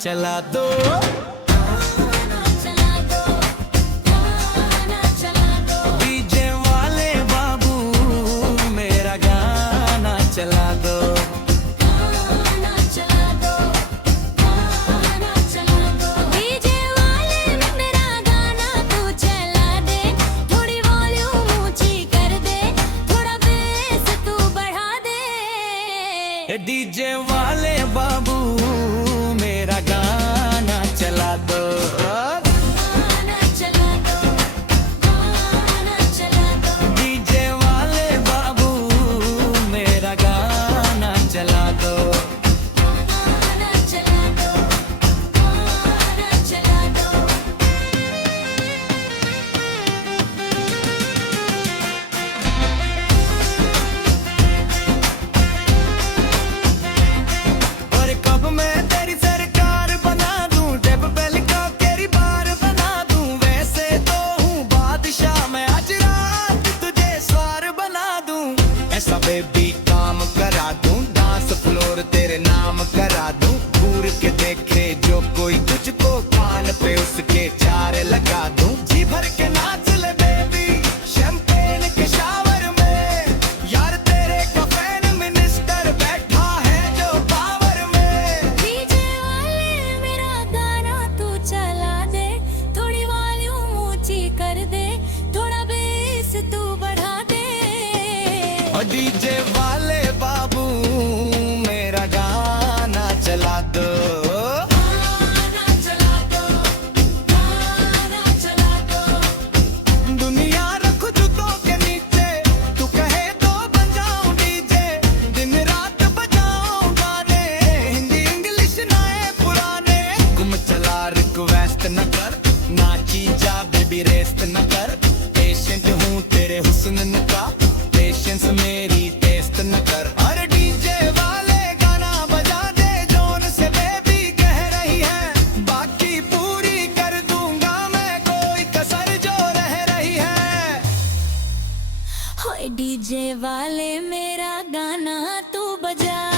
चला दो। डीजे वाले बाबू मेरा गाना चला दो। डीजे वाले बाबू मेरा गाना चला दो। डीजे वाले बाबू मेरा गाना चला दो। ऐसा बेबी काम करा दूं, डांस फ्लोर तेरे नाम करा दूं। घूर के देखे जो कोई तुझको, कान पे उसके चार लगा दूं। जी भर के नाच ले बेबी शैंपेन के शावर में, यार तेरे कफेन मिनिस्टर बैठा है जो पावर में। डीजे वाले मेरा गाना तू चला दे, थोड़ी वॉल्यूम ऊंची कर दे, थोड़ा बेस तू बढ़ा दे। डीजे वाले बाबू मेरा गाना चला दो। दुनिया रख जूतों के नीचे, तू कहे तो बजाऊं डीजे। दिन रात बजाऊं गाने, हिंदी इंग्लिश नए पुराने। गुम चला रिक्वेस्ट न कर, नाची जा बेबी रेस्ट न कर। पेशेंट हूँ तेरे हुस्न का, पेशेंस मेरी टेस्ट न कर। अरे डीजे वाले गाना बजा दे, जोन से बेबी कह रही है। बाकी पूरी कर दूंगा मैं, कोई कसर जो रह रही है। होए डीजे वाले मेरा गाना तू बजा।